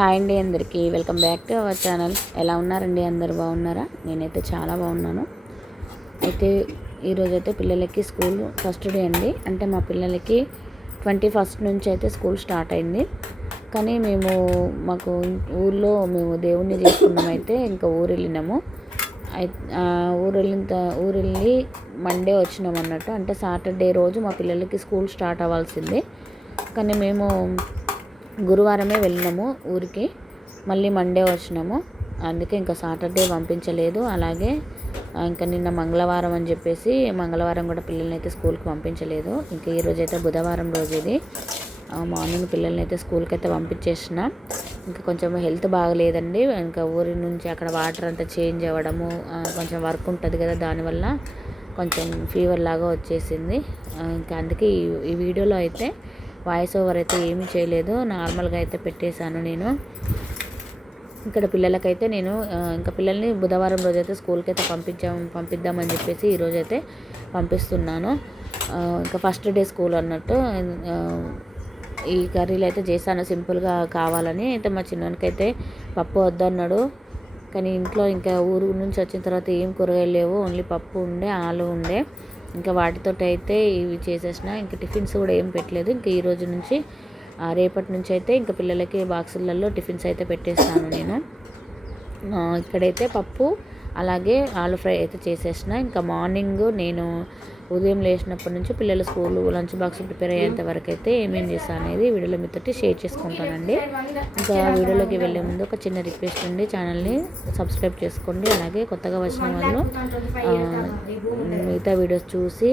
Hi అండి అందరికీ. Welcome back to our channel. ఎలా ఉన్నారండి? అందరు బాగున్నారా? నేనైతే చాలా బాగున్నాను. అయితే ఈరోజు అయితే పిల్లలకి స్కూల్ ఫస్ట్ డే అండి. అంటే మా పిల్లలకి ట్వంటీ ఫస్ట్ నుంచి అయితే స్కూల్ స్టార్ట్ అయింది. కానీ మేము మాకు ఊర్లో మేము దేవుణ్ణి చేసుకున్నామైతే ఇంకా ఊరు వెళ్ళినాము ఊరు వెళ్ళిన ఊరు వెళ్ళి మండే వచ్చినాం అన్నట్టు. అంటే సాటర్డే రోజు మా పిల్లలకి స్కూల్ స్టార్ట్ అవ్వాల్సింది. కానీ మేము గురువారమే వెళ్ళినాము ఊరికి. మళ్ళీ మండే వచ్చినాము. అందుకే ఇంకా సాటర్డే పంపించలేదు. అలాగే ఇంకా నిన్న మంగళవారం అని చెప్పేసి మంగళవారం కూడా పిల్లల్ని అయితే స్కూల్కి పంపించలేదు. ఇంకా ఈరోజు అయితే బుధవారం రోజు ఇది. మార్నింగ్ పిల్లల్ని అయితే స్కూల్కి అయితే పంపించేసిన. ఇంకా కొంచెం హెల్త్ బాగలేదండి. ఇంకా ఊరి నుంచి అక్కడ వాటర్ అంతా చేంజ్ అవ్వడము కొంచెం వర్క్ ఉంటుంది కదా దానివల్ల కొంచెం ఫీవర్ లాగా వచ్చేసింది. ఇంకా అందుకే ఈ వీడియోలో అయితే వాయిస్ ఓవర్ అయితే ఏమీ చేయలేదు. నార్మల్గా అయితే పెట్టేశాను నేను. ఇక్కడ పిల్లలకైతే నేను ఇంకా పిల్లల్ని బుధవారం రోజైతే స్కూల్కి అయితే పంపించాం పంపిద్దామని చెప్పేసి ఈరోజైతే పంపిస్తున్నాను. ఇంకా ఫస్ట్ డే స్కూల్ అన్నట్టు ఈ కర్రీలు అయితే చేశాను. సింపుల్గా కావాలని అయితే మా చిన్నోనికైతే పప్పు వద్దన్నాడు. కానీ ఇంట్లో ఇంకా ఊరు నుంచి వచ్చిన తర్వాత ఏం కూరగాయలు లేవు. ఓన్లీ పప్పు ఉండే ఆలు ఉండే. ఇంకా వాటితో అయితే ఇవి చేసేసిన ఇంకా టిఫిన్స్ కూడా ఏం పెట్టలేదు. ఇంకా ఈ రోజు నుంచి రేపటి నుంచి అయితే ఇంకా పిల్లలకి బాక్సులలో టిఫిన్స్ అయితే పెట్టేస్తాను నేను. ఇక్కడైతే పప్పు అలాగే ఆలు ఫ్రై అయితే చేసేసిన. ఇంకా మార్నింగ్ నేను ఉదయం లేచినప్పటి నుంచి పిల్లల స్కూల్ లంచ్ బాక్స్ ప్రిపేర్ అయ్యేంత వరకు అయితే ఏమేం చేస్తాను అనేది వీడియోలో మీతో షేర్ చేసుకుంటానండి. ఇంకా వీడియోలోకి వెళ్ళే ముందు ఒక చిన్న రిక్వెస్ట్ అండి. ఛానల్ని సబ్స్క్రైబ్ చేసుకోండి. అలాగే కొత్తగా వచ్చిన వాళ్ళు మిగతా వీడియోస్ చూసి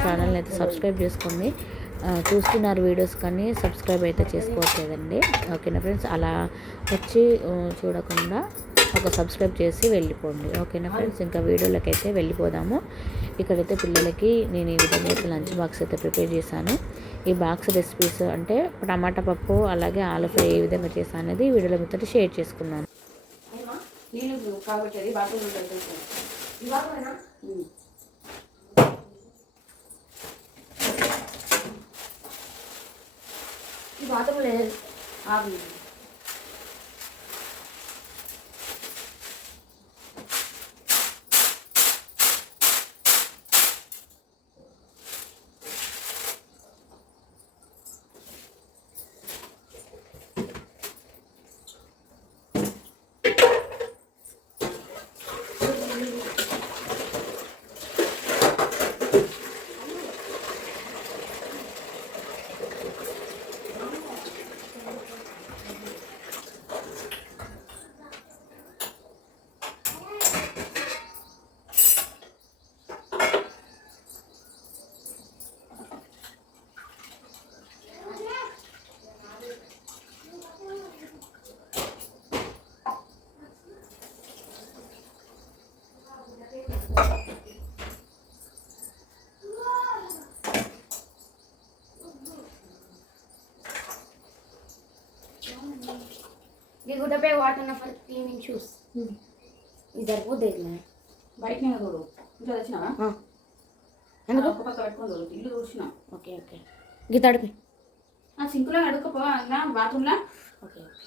ఛానల్ని అయితే సబ్స్క్రైబ్ చేసుకోండి. చూస్తున్నారు వీడియోస్ కానీ సబ్స్క్రైబ్ అయితే చేసుకోవట్లేదండి. ఓకేనా ఫ్రెండ్స్? అలా వచ్చి చూడకుండా ఒక సబ్స్క్రైబ్ చేసి వెళ్ళిపోండి. ఓకేనా ఫ్రెండ్స్? ఇంకా వీడియోలోకి అయితే వెళ్ళిపోదాము. ఇక్కడైతే పిల్లలకి నేను ఈ విధంగా అయితే లంచ్ బాక్స్ అయితే ప్రిపేర్ చేశాను. ఈ బాక్స్ రెసిపీస్ అంటే టమాటా పప్పు అలాగే ఆలు ఫ్రై ఏ విధంగా చేశాను అనేది వీడియోలో మీతో షేర్ చేసుకున్నాను. బాత్రూమ్ లేదు ये వాటన్న ఫర్ త్రీ మిన్ షూస్ ఇది సరిపోద్ది బయట నేను చూడు. ఇంకా వచ్చినా ఎందుకు? ఒక పక్క ఇల్లు చూసినా. Okay okay. గీత అడిపి సింకులో అడుగుపో అలా బాత్రూమ్లో. Okay okay.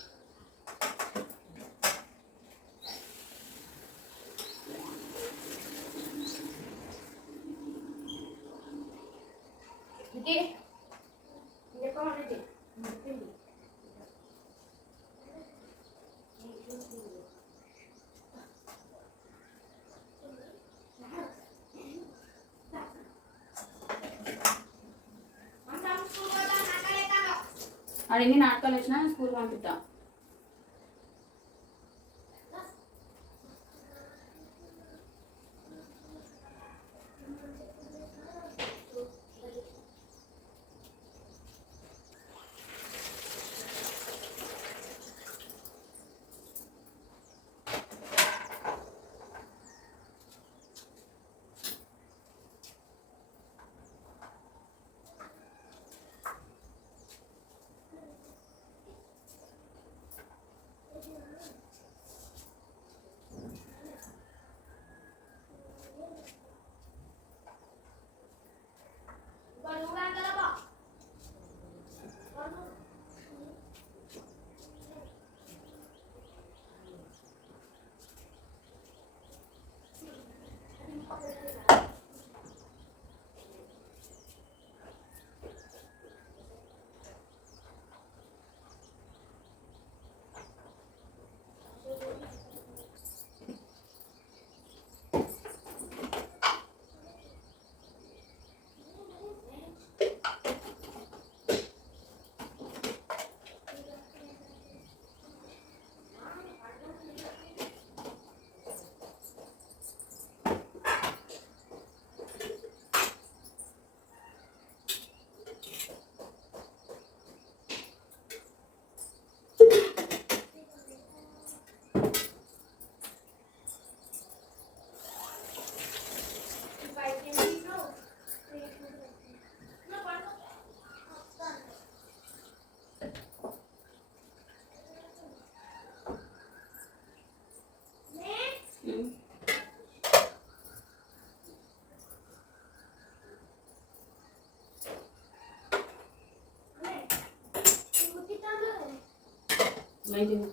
Okay. ఆడ ఎన్ని నాటకాలు వచ్చినా స్కూల్ పంపిస్తా మైంది ఇవి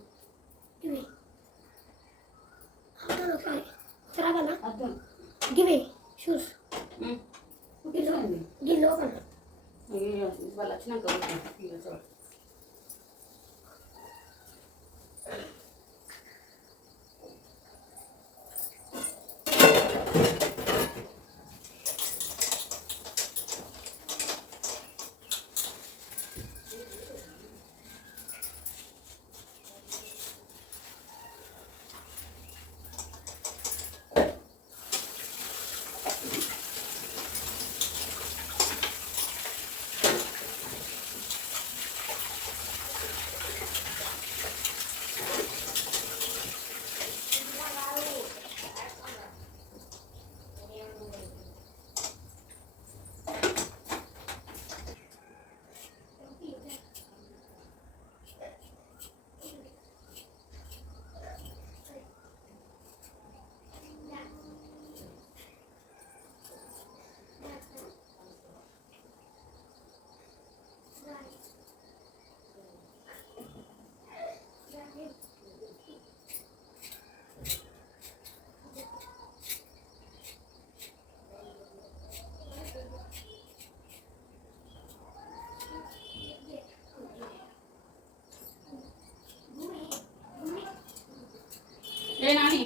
ఏ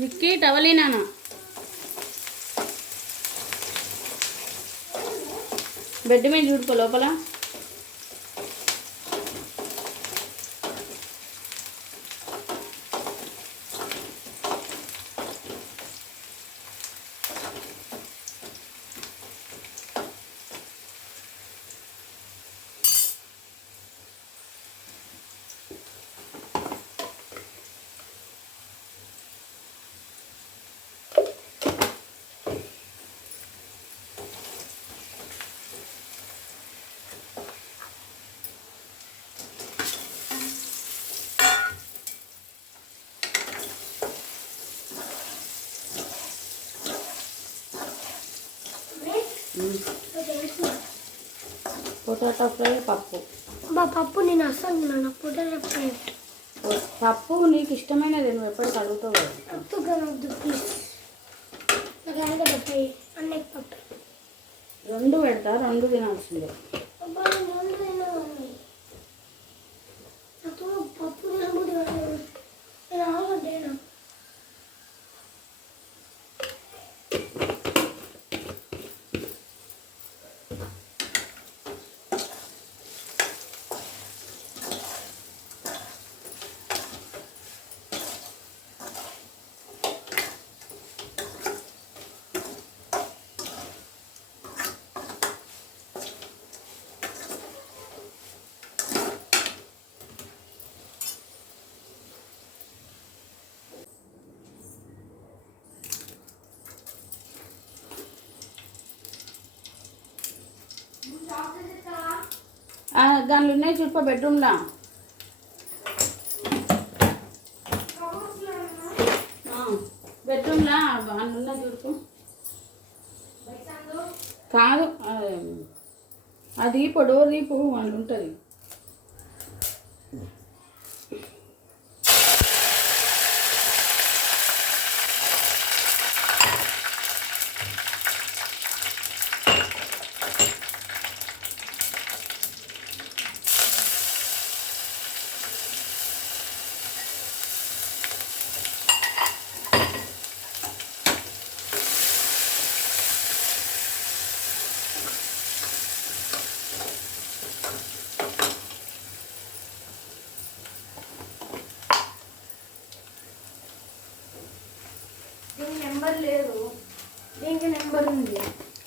మిక్కి టవలీనానా బెడ్ మీద చూడుకో లోపల. పొటాటో ఫ్రై పప్పు. మా పప్పు నేను అస్సలు తిన్నాను పొటాటో ఫ్రై. పప్పు నీకు ఇష్టమైనది నువ్వు ఎప్పటికి అడుగుతావు కదా. వద్దు ప్లీజ్ నాకు ఆయన పెట్టాయి అన్నకి పప్పు. రెండు పెడతా రెండు తినాల్సిందే. పప్పు తినబుద్ధి కాదు నేను ఆగడ్డాను ఆ, దానిలో ఉన్నాయి చూప బెడ్రూమ్లా. బెడ్రూమ్లా అందులో ఉన్నాయి చూడుకో కాదు అది పొడవు దీపు వాళ్ళు ఉంటుంది.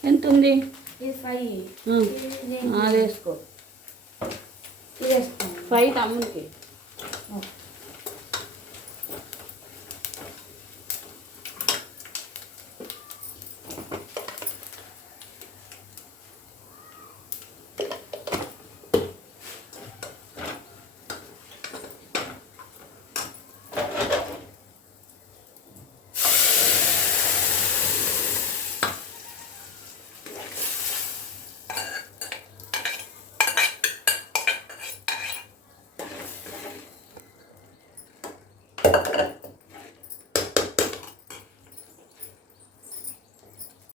ఎంత ఉంది ఫైవ్. అది వేసుకో ఫైవ్ తమ్ముడికి